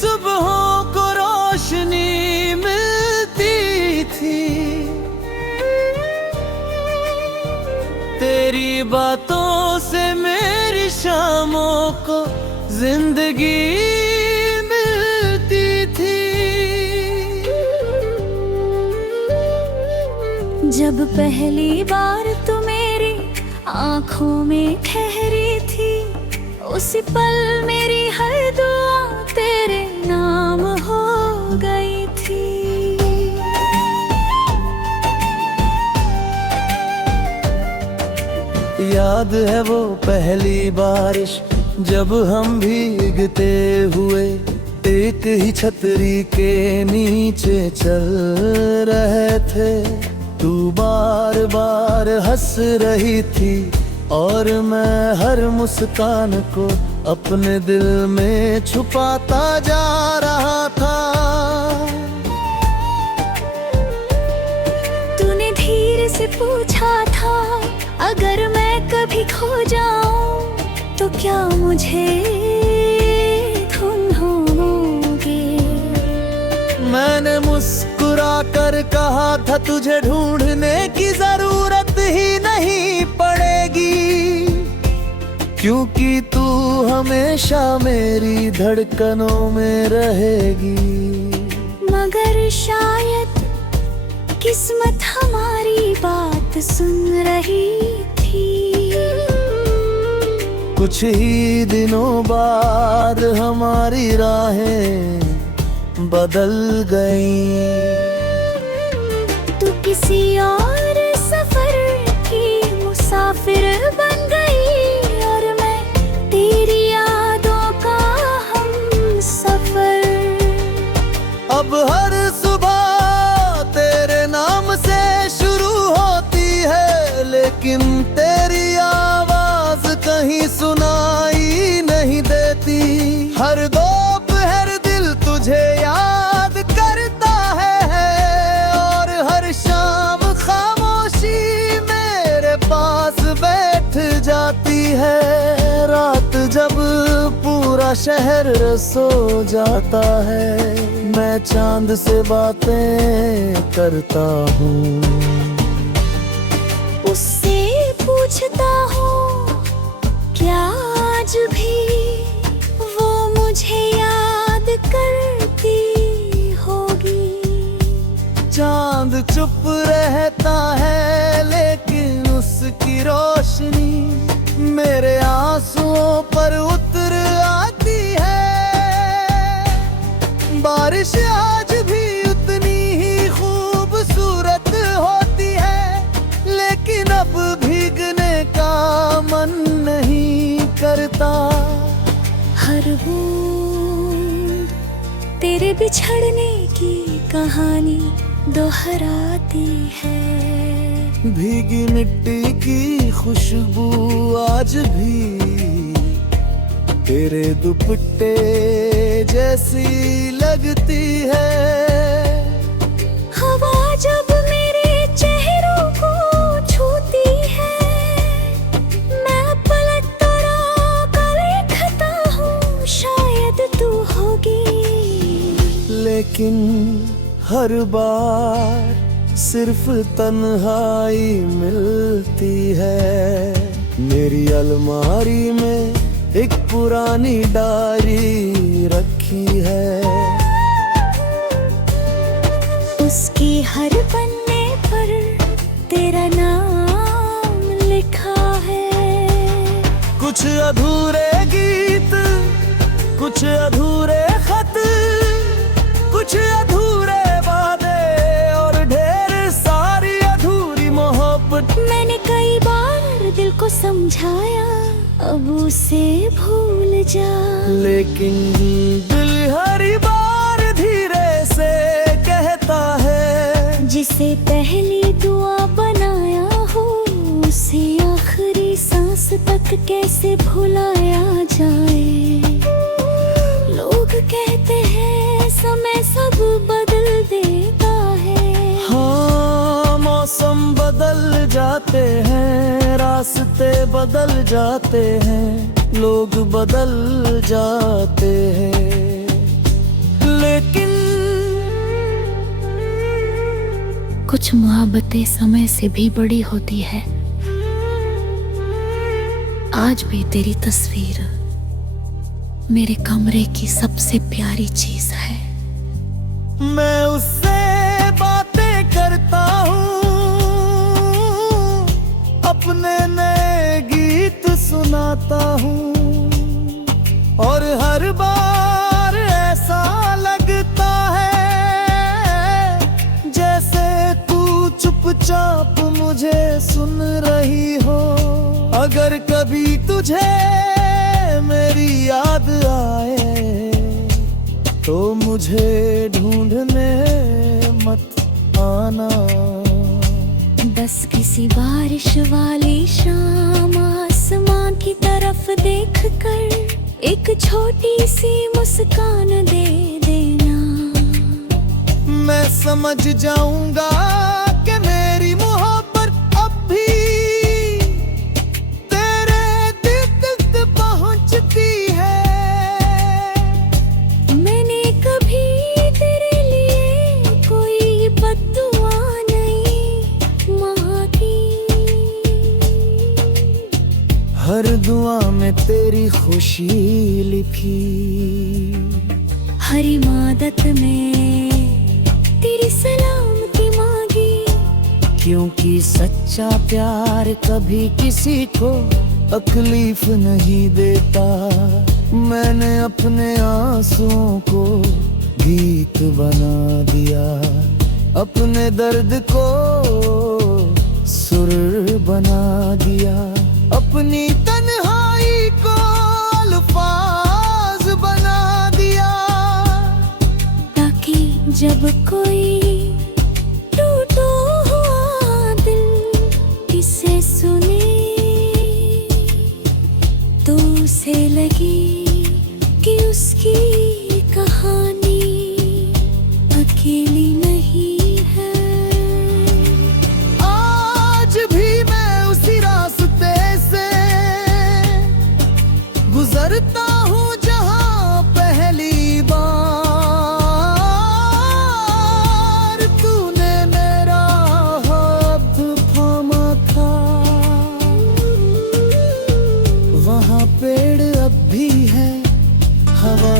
सुबहों को रोशनी मिलती थी, तेरी बातों से मेरी शामों को जिंदगी मिलती थी। जब पहली बार तू मेरी आंखों में ठहरी थी, उसी पल मेरी हर दुआ तेरे नाम हो गई थी। याद है वो पहली बारिश जब हम भीगते हुए एक ही छतरी के नीचे चल रहे थे। तू बार बार हंस रही थी और मैं हर मुस्कान को अपने दिल में छुपाता जा रहा था। तूने धीरे से पूछा था, अगर मैं कभी खो जाऊं तो क्या मुझे ढूंढोगे? मैंने मुस्कुरा कर कहा था, तुझे ढूंढने की जरूरत ही नहीं पड़ेगी, क्योंकि तू हमेशा मेरी धड़कनों में रहेगी। मगर शायद किस्मत हमारी बात सुन रही थी। कुछ ही दिनों बाद हमारी राहें बदल गईं। तू किसी और सफर की मुसाफिर बन गई और मैं तेरी यादों का हम सफर। अब हर सुबह तेरे नाम से शुरू होती है, लेकिन तेरी आवाज कहीं सुनाई नहीं देती। हर दोपहर दिल तुझे याद करता है और हर शाम खामोशी मेरे पास बैठ जाती है। रात जब पूरा शहर सो जाता है, मैं चांद से बातें करता हूँ। उससे पूछता हूँ, क्या आज भी वो मुझे याद करती होगी? चांद चुप रहता है, लेकिन उसकी रोशनी मेरे आंसुओं पर उतर आती है। बारिश आज भी उतनी ही खूबसूरत होती है, लेकिन अब भीगने का मन नहीं करता। हर बूंद तेरे बिछड़ने की कहानी दोहराती है। भीगी मिट्टी की खुशबू आज भी तेरे दुपट्टे जैसी लगती है। हवा जब मेरे चेहरों को छूती है, मैं पलट तोड़ा कर देखता हूँ, शायद तू होगी। लेकिन हर बार सिर्फ तन्हाई मिलती है। मेरी अलमारी में एक पुरानी डायरी रखी है, उसकी हर पन्ने पर तेरा नाम लिखा है। कुछ अधूरे गीत, कुछ अधूरे खत, कुछ अधूरे वादे और ढेर सारी अधूरी मोहब्बत। मैंने कई बार दिल को समझाया, अब उसे भूल जा, लेकिन दिल हर बार धीरे से कहता है, जिसे पहली दुआ बनाया हो उसे आखिरी सांस तक कैसे भुलाया जाए। लोग कहते हैं समय सब बदल देता है। हाँ, मौसम बदल जाते हैं, रास्ते बदल जाते हैं, लोग बदल जाते हैं, कुछ मोहब्बतें समय से भी बड़ी होती है। आज भी तेरी तस्वीर मेरे कमरे की सबसे प्यारी चीज है। मैं उससे बातें करता हूँ, अपने नए गीत सुनाता हूँ, और हर बार ऐसा लगता है जैसे तू चुपचाप मुझे सुन रही हो। अगर कभी तुझे मेरी याद आए तो मुझे ढूंढने मत आना। बस किसी बारिश वाली शाम आसमां की तरफ देखकर एक छोटी सी मुस्कान दे देना। मैं समझ जाऊंगा कि मेरी मोहब्बत अब भी तेरे दिल तक पहुंचती है। मैंने कभी तेरे लिए कोई बद्दुआ नहीं मांगी। हर दुआ में तेरी खुशी लिखी, हर इबादत में तेरी सलामती मांगी। क्योंकि सच्चा प्यार कभी किसी को तकलीफ नहीं देता। मैंने अपने आंसुओं को गीत बना दिया, अपने दर्द को सुर बना दिया, अपनी तन्हाई को अल्फाज बना दिया। ताकि जब कोई टूटा हुआ दिल इसे सुने तो उसे लगे कि उसकी कहानी अकेली नहीं है। आज भी मैं उसी रास्ते से गुजरता हूँ जहाँ पहली बार तूने मेरा हाथ थामा था। वहाँ पेड़ अब भी है, हवा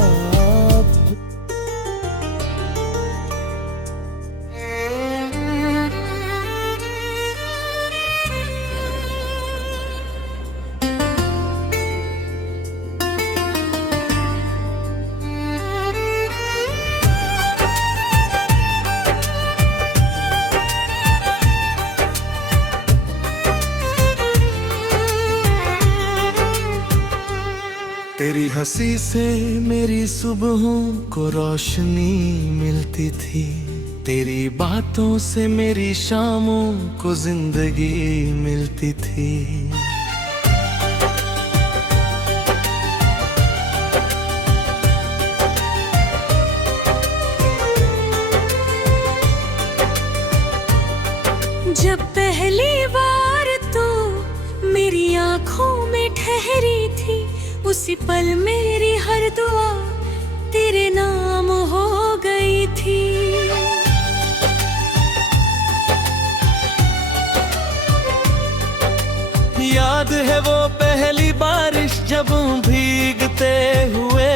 तेरी हंसी से मेरी सुबहों को रोशनी मिलती थी, तेरी बातों से मेरी शामों को जिंदगी मिलती थी। जब पहली बार तू मेरी आंखों में ठहरी थी, उसी पल मेरी हर दुआ तेरे नाम हो गई थी। याद है वो पहली बारिश जब भीगते हुए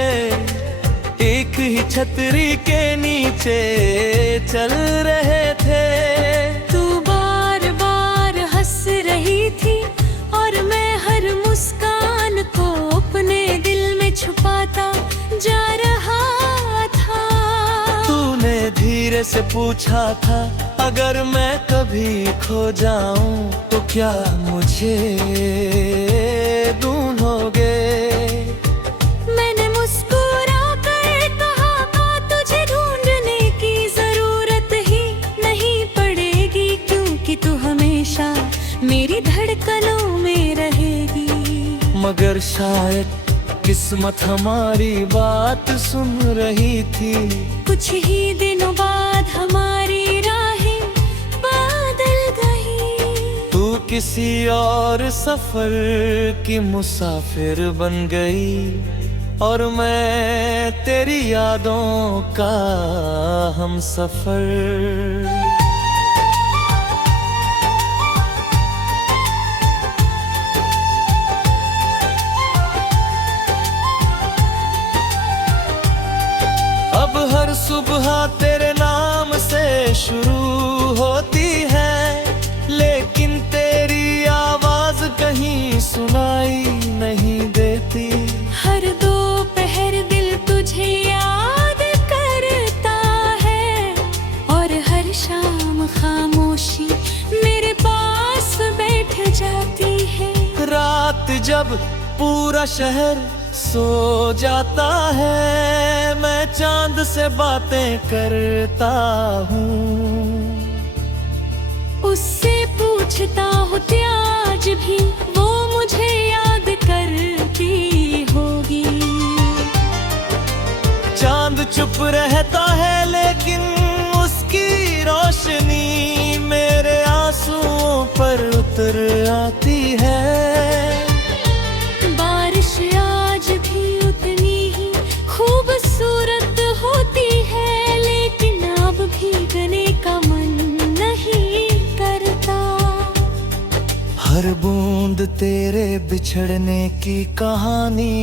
एक ही छतरी के नीचे चल रहे थे। तू बार बार हंस रही थी और मैं हर मुस्कान को अपने दिल में छुपाता जा रहा था। तूने धीरे से पूछा था अगर मैं कभी खो जाऊं तो क्या मुझे ढूंढोगे। मैंने मुस्कुरा कर कहा तुझे ढूंढने की जरूरत ही नहीं पड़ेगी, क्योंकि तू हमेशा मेरी धड़कनों में रहेगी। मगर शायद किस्मत हमारी बात सुन रही थी। कुछ ही दिनों बाद हमारी राहें बदल गई। तू किसी और सफर की मुसाफिर बन गई और मैं तेरी यादों का हमसफर। हर सुबह तेरे नाम से शुरू होती है, लेकिन तेरी आवाज कहीं सुनाई नहीं देती। हर दोपहर दिल तुझे याद करता है, और हर शाम खामोशी मेरे पास बैठ जाती है। रात जब पूरा शहर सो जाता है, मैं चांद से बातें करता हूँ। उससे पूछता हूँ क्या आज भी वो मुझे याद करती होगी। चांद चुप रहता है, लेकिन उसकी रोशनी मेरे आंसुओं पर उतर आती है। बारिश आज भी उतनी ही खूबसूरत होती है, लेकिन अब भीगने का मन नहीं करता। हर बूंद तेरे बिछड़ने की कहानी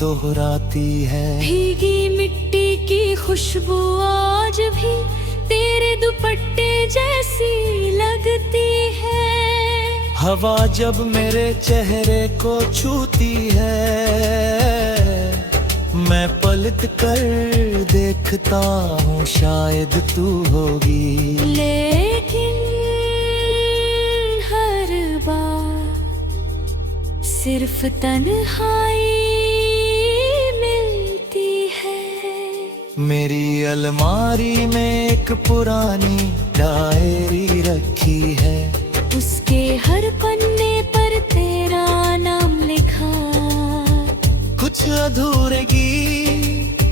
दोहराती है। भीगी मिट्टी की खुशबू आज भी तेरे दुपट्टे जैसी लगती है। हवा जब मेरे चेहरे को छूती है, मैं पलट कर देखता हूँ, शायद तू होगी। लेकिन हर बार सिर्फ तन्हाई मिलती है। मेरी अलमारी में एक पुरानी डायरी रखी है, उसके हर पन्ने पर तेरा नाम लिखा। कुछ अधूरे गीत,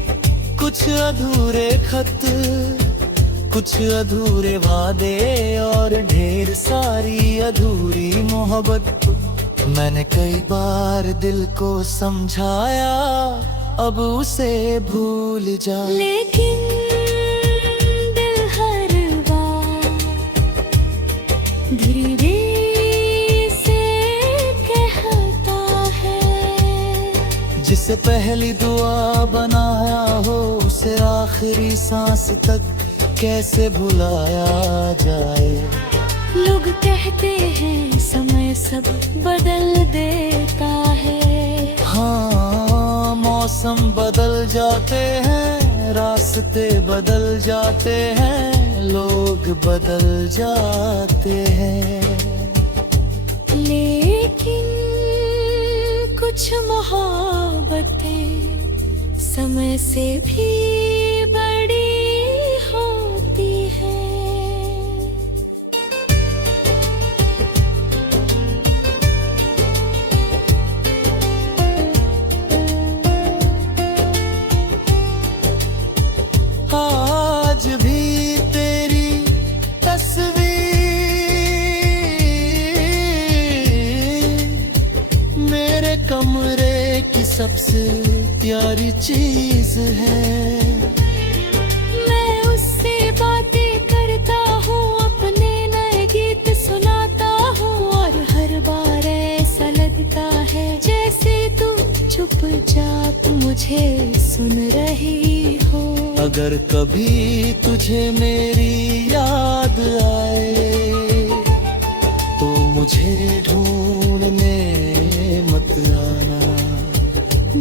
कुछ अधूरे खत, कुछ अधूरे वादे और ढेर सारी अधूरी मोहब्बत। मैंने कई बार दिल को समझाया, अब उसे भूल जा। लेकिन दिल हर बार धीरे से कहता है। जिसे पहली दुआ बनाया हो, उसे आखिरी सांस तक कैसे भुलाया जाए। लोग कहते हैं समय सब बदल देता है। हाँ, मौसम बदल जाते हैं, रास्ते बदल जाते हैं, लोग बदल जाते हैं। लेकिन कुछ मोहब्बतें समय से भी बड़ी होती है। आज भी तेरी तस्वीर मेरे कमरे की सबसे प्यारी चीज है। मैं उससे बातें करता हूँ, अपने नए गीत सुनाता हूँ, और हर बार ऐसा लगता है जैसे तू चुपचाप मुझे सुन रही हो। अगर कभी तुझे मेरी याद आए, तो मुझे ढूंढने मत आना।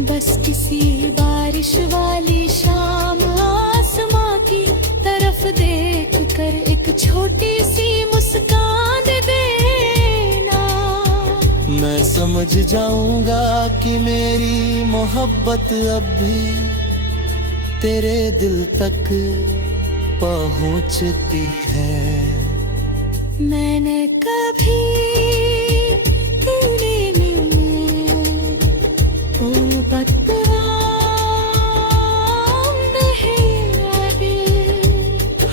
बस किसी बारिश वाली शाम आसमां की तरफ देख कर एक छोटी सी मुस्कान देना। मैं समझ जाऊंगा कि मेरी मोहब्बत अब भी तेरे दिल तक पहुंचती है। मैंने कभी तूने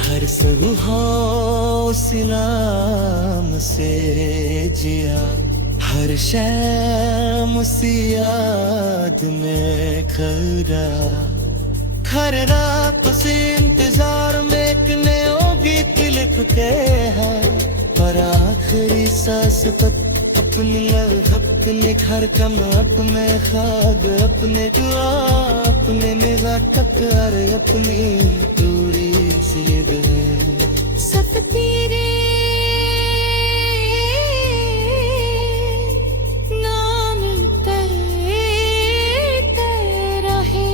हर सुबह सिलाम से जिया, हर शाम उसी याद में खरा। हर रात से इंतजार में एक नया गीत लिखते हैं, पर आखिरी सांस तक अपनी अपने घर कम अपने खाग अपने दुआ अपने नजाकत और अपनी दूरी से दे सब तेरे नाम तरते रहे।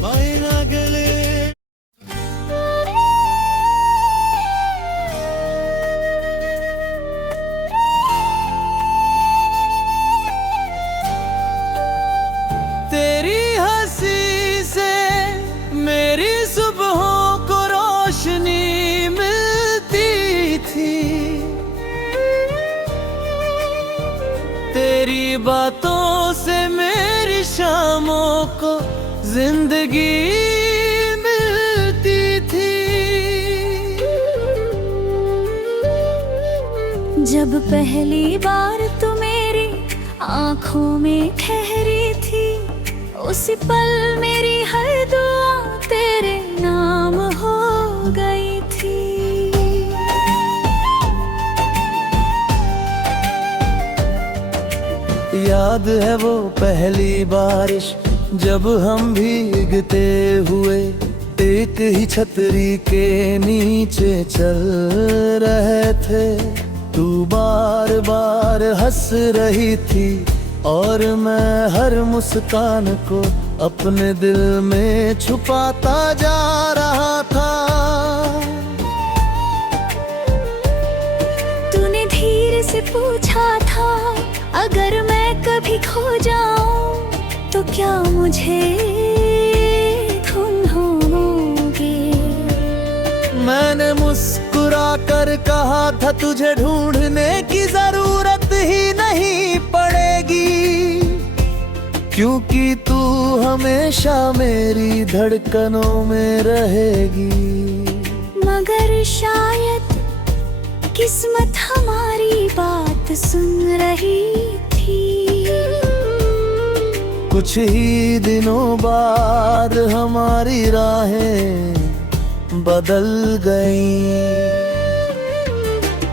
मायना गले तेरी हंसी से मेरी सुबहों को रोशनी मिलती थी, तेरी बातों से मेरी शामों को जिंदगी मिलती थी। जब पहली बार तू मेरी आँखों में ठहरी थी, उसी पल मेरी हर दुआ तेरे नाम हो गई थी। याद है वो पहली बारिश जब हम भीगते हुए एक ही छतरी के नीचे चल रहे थे। तू बार बार हंस रही थी और मैं हर मुस्कान को अपने दिल में छुपाता जा रहा था। तूने धीरे से पूछा था, अगर मैं कभी खो जाऊं तो क्या मुझे ढूंढोगे? मैंने मुस्कुरा कर कहा था तुझे ढूंढने की जरूरत ही नहीं पड़ेगी, क्योंकि तू हमेशा मेरी धड़कनों में रहेगी। मगर शायद किस्मत हमारी बात सुन रही थी। कुछ ही दिनों बाद हमारी राहें बदल गईं।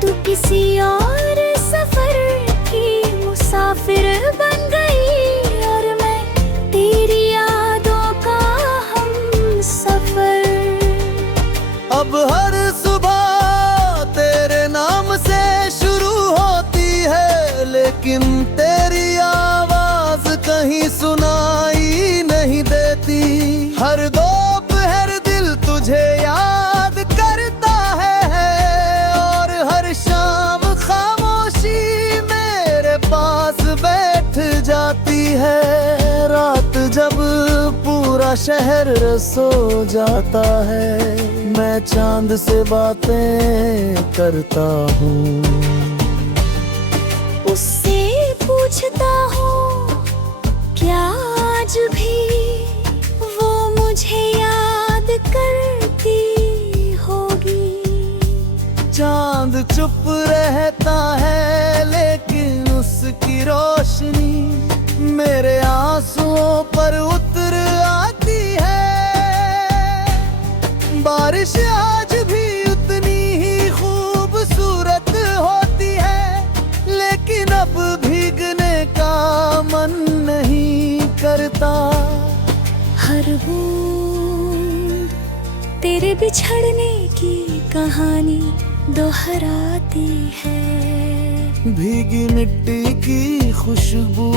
तू किसी और सफर की मुसाफिर बन गई और मैं तेरी यादों का हम सफर। अब हर सुबह तेरे नाम से शुरू होती है, लेकिन तेरी आवाज कहीं सुनाई नहीं देती। हर दोपहर दिल तुझे याद करता है और हर शाम खामोशी मेरे पास बैठ जाती है। रात जब पूरा शहर सो जाता है, मैं चांद से बातें करता हूँ। उससे पूछता हूँ क्या आज भी वो मुझे याद करती होगी? चांद चुप रहता है लेकिन उसकी रोशनी मेरे आंसुओं पर उतर आती है। बारिश आज भी उतनी ही खूबसूरत होती है, लेकिन अब भीगने का मन नहीं करता। हर बूंद तेरे बिछड़ने की कहानी दोहराती है। भीगी मिट्टी की खुशबू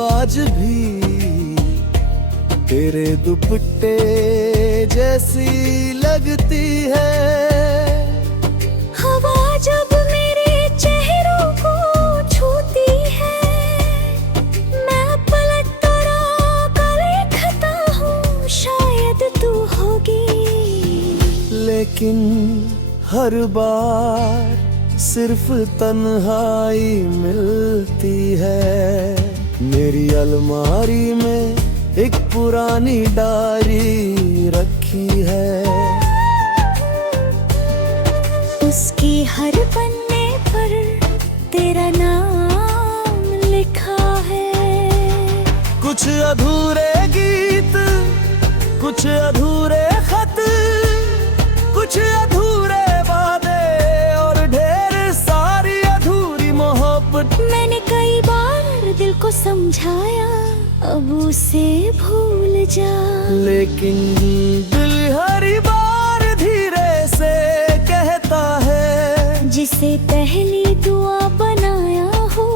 आज भी तेरे दुपट्टे जैसी लगती है। हवा जब मेरे चेहरों को छूती है, मैं पलट कर देखता हूँ, शायद तू होगी। लेकिन हर बार सिर्फ तन्हाई मिलती है। मेरी अलमारी में एक पुरानी डायरी रखी है, उसकी हर पन्ने पर तेरा नाम लिखा है। कुछ अधूरे गीत, कुछ अधूरे खत, कुछ अधूरे वादे और ढेर सारी अधूरी मोहब्बत। मैंने कई बार दिल को समझाया, अब उसे भूल जा, लेकिन दिल हर बार धीरे से कहता है, जिसे पहली दुआ बनाया हो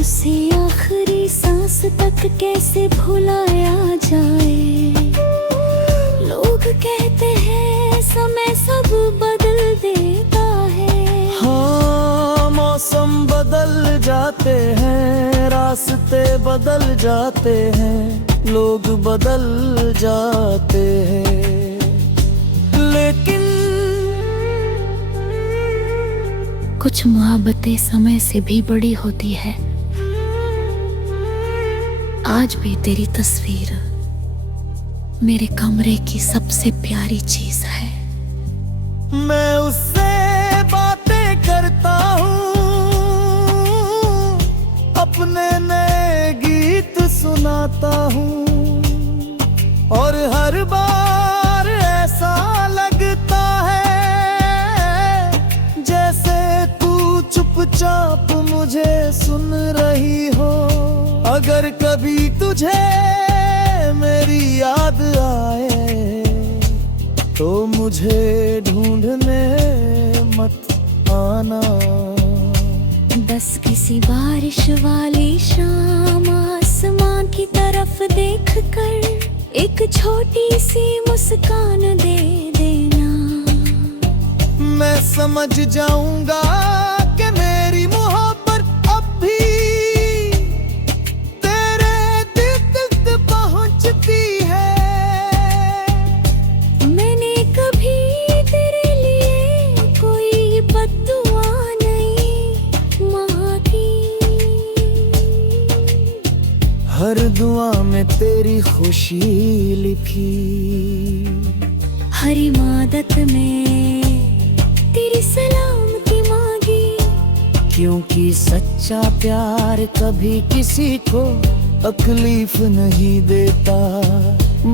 उसे आखिरी सांस तक कैसे भुलाया जाए। लोग कहते हैं समय सब बदल देता है। हाँ, मौसम बदल जाते हैं, रास्ते बदल जाते हैं, लोग बदल जाते हैं, लेकिन कुछ मोहब्बतें समय से भी बड़ी होती है। आज भी तेरी तस्वीर मेरे कमरे की सबसे प्यारी चीज है। मैं उससे बातें करता हूँ, अपने नए गीत सुनाता हूँ, और हर बार ऐसा लगता है जैसे तू चुपचाप मुझे सुन रही हो। अगर कभी तुझे मेरी याद आए तो मुझे ढूंढने मत आना। बस किसी बारिश वाली शाम आसमां की तरफ देखकर एक छोटी सी मुस्कान दे देना। मैं समझ जाऊंगा कि मेरी मोहब्बत अब भी तेरे दिल तक पहुंचती है। मैंने कभी तेरे लिए कोई बद्दुआ नहीं मांगी, हर दुआ में तेरी खुशी लिखी, हर इबादत में तेरी सलामती मांगी। क्योंकि सच्चा प्यार कभी किसी को तकलीफ नहीं देता।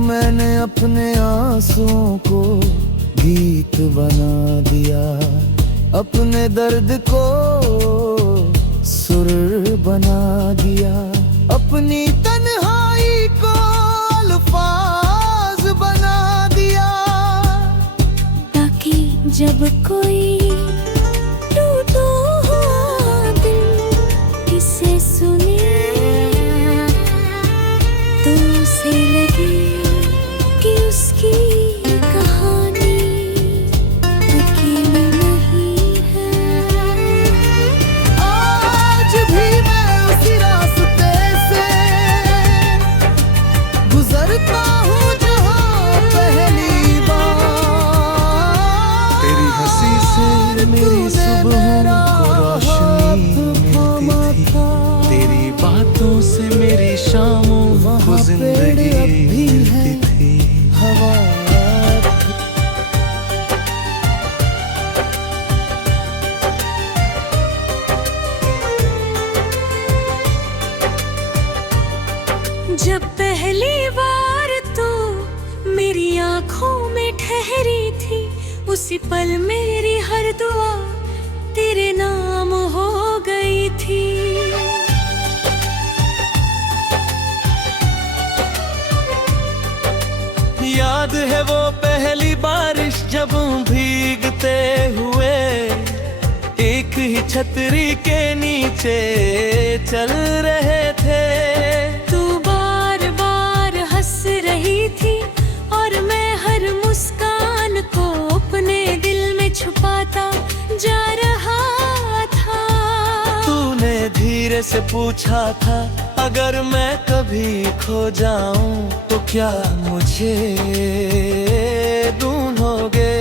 मैंने अपने आंसुओं को गीत बना दिया, अपने दर्द को सुर बना दिया, अपनी तन्हाई को अल्फाज बना दिया, ताकि जब कोई टूटा हुआ दिल किसे सुने तो उसे लगे कि उसकी कहानी अकेली नहीं है। आज भी मैं उसी रास्ते से गुजरता हूँ जहाँ पहली बार तेरी हंसी से मेरी सुबह को रोशनी मिलती थी, तेरी बातों से मेरी शामों को जिंदगी मिलती थी। हवा जब पहली बार तू मेरी आंखों में ठहरी थी, उसी पल मेरी हर दुआ तेरे नाम हो गई थी। याद है वो पहली बारिश जब भीगते हुए एक ही छतरी के नीचे चल रहे थे। तू बार बार हंस रही थी और मैं हर मुस्कान को अपने दिल में छुपाता जा रहा था। तूने धीरे से पूछा था, अगर मैं कभी खो जाऊं तो क्या मुझे ढूंढोगे?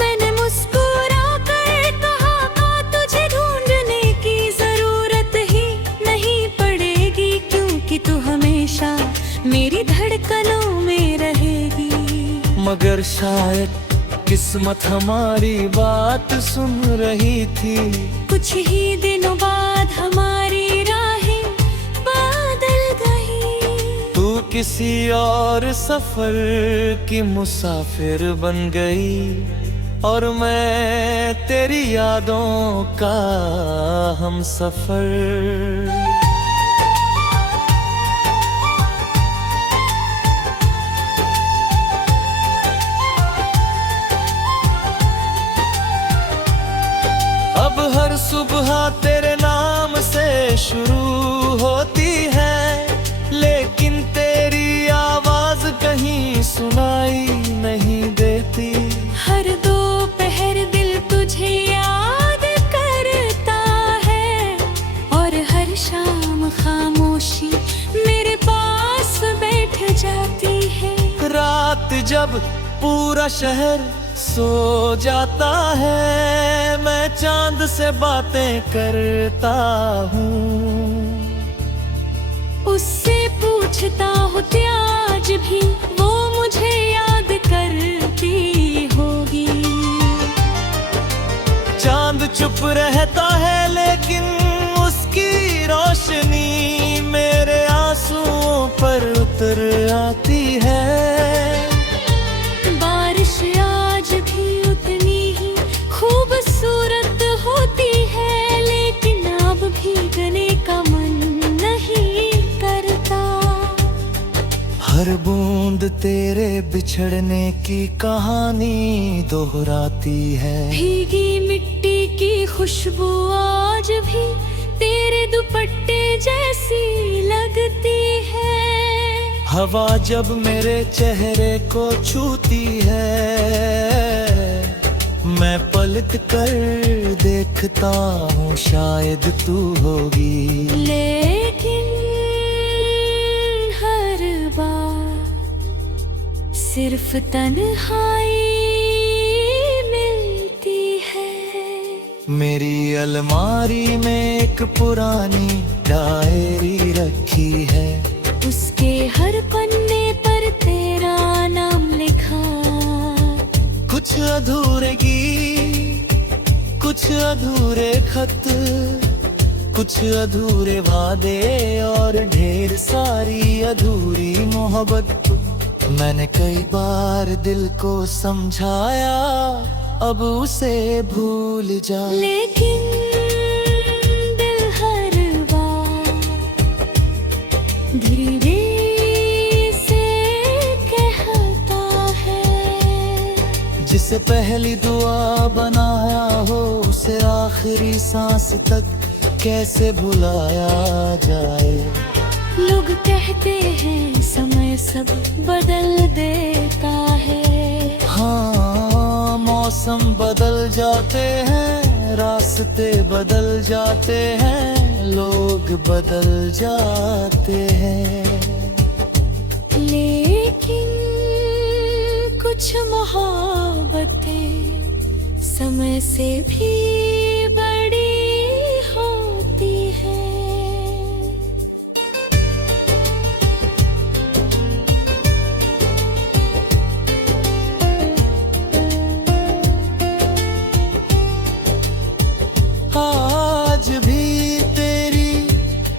मैंने मुस्कुरा कर कहा, तुझे ढूंढने की जरूरत ही नहीं पड़ेगी, क्योंकि तू हमेशा मेरी धड़कनों में रहेगी। मगर शायद किस्मत हमारी बात सुन रही थी। कुछ ही दिनों बाद हमारी राहें बदल गई। किसी और सफर की मुसाफिर बन गई और मैं तेरी यादों का हम सफर। अब हर सुबह तेरे नाम से शुरू होती है, लेकिन तेरी आवाज कहीं सुनाई नहीं देती। हर दोपहर दिल तुझे याद करता है और हर शाम खामोशी मेरे पास बैठ जाती है। रात जब पूरा शहर सो जाता है, मैं चांद से बातें करता हूँ। उससे पूछता हूँ आज भी वो मुझे याद करती होगी। चांद चुप रहता है लेकिन उसकी रोशनी मेरे आंसुओं पर उतर आती है। बारिश आज भी उतनी ही खूबसूरत होती है, लेकिन अब भीगने का मन नहीं करता। हर बूंद तेरे बिछड़ने की कहानी दोहराती है। भीगी मिट्टी की खुशबू आज भी तेरे दुपट्टे जैसी लगती है। हवा जब मेरे चेहरे को छूती है, मैं पलट कर देखता हूँ शायद तू होगी। लेकिन हर बार सिर्फ तन्हाई मिलती है। मेरी अलमारी में एक पुरानी डायरी रखी है, उसके हर पन्ने पर तेरा नाम लिखा। कुछ अधूरे गीत, कुछ अधूरे खत, कुछ अधूरे वादे और ढेर सारी अधूरी मोहब्बत। मैंने कई बार दिल को समझाया अब उसे भूल जा, लेकिन दिल हर बार धीरे से कहता है। जिसे पहली दुआ बनाया हो उसे आखिरी सांस तक कैसे भुलाया जाए। लोग कहते हैं समय सब बदल देता है। हाँ, मौसम बदल जाते हैं, रास्ते बदल जाते हैं, लोग बदल जाते हैं। लेकिन कुछ मोहब्बतें समय से भी बड़ी होती है। आज भी तेरी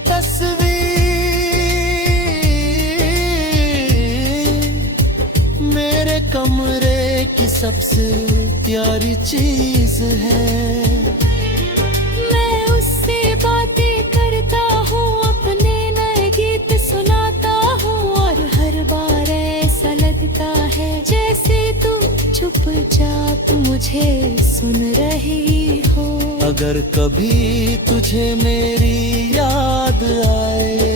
तस्वीर मेरे कमरे की सबसे प्यारी चीज है। मैं उससे बातें करता हूँ, अपने नए गीत सुनाता हूँ और हर बार ऐसा लगता है जैसे तू चुपचाप मुझे सुन रही हो। अगर कभी तुझे मेरी याद आए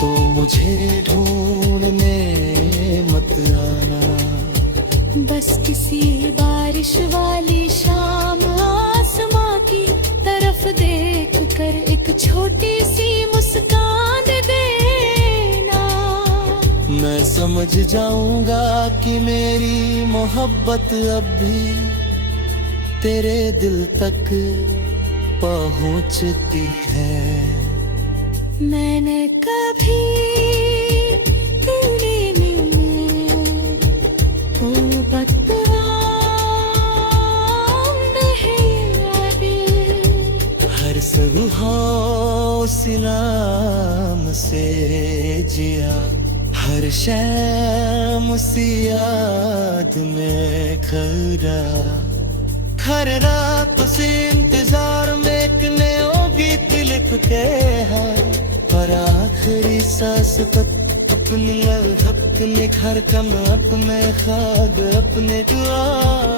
तो मुझे ढूंढने मत आना। बस किसी बारिश वाली शाम आसमां की तरफ देख कर एक छोटी सी मुस्कान दे देना। मैं समझ जाऊंगा कि मेरी मोहब्बत अब भी तेरे दिल तक पहुंचती है। मैंने कभी तेरे में वो पत्रा नहीं लगे। हर सुबह सिलाम से जिया हर शैम सी याद में हर रात से इंतजार में कने होगी तिलक के हार पर आखिरी सांस तक अपनी अपने घर कम अपने खाग अपने दुआ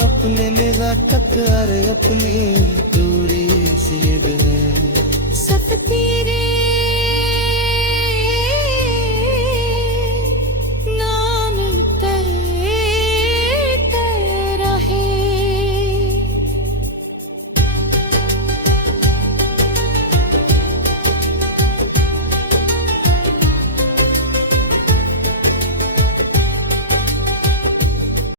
अपने नजाकत और अपनी दूरी सी गए सतपीरे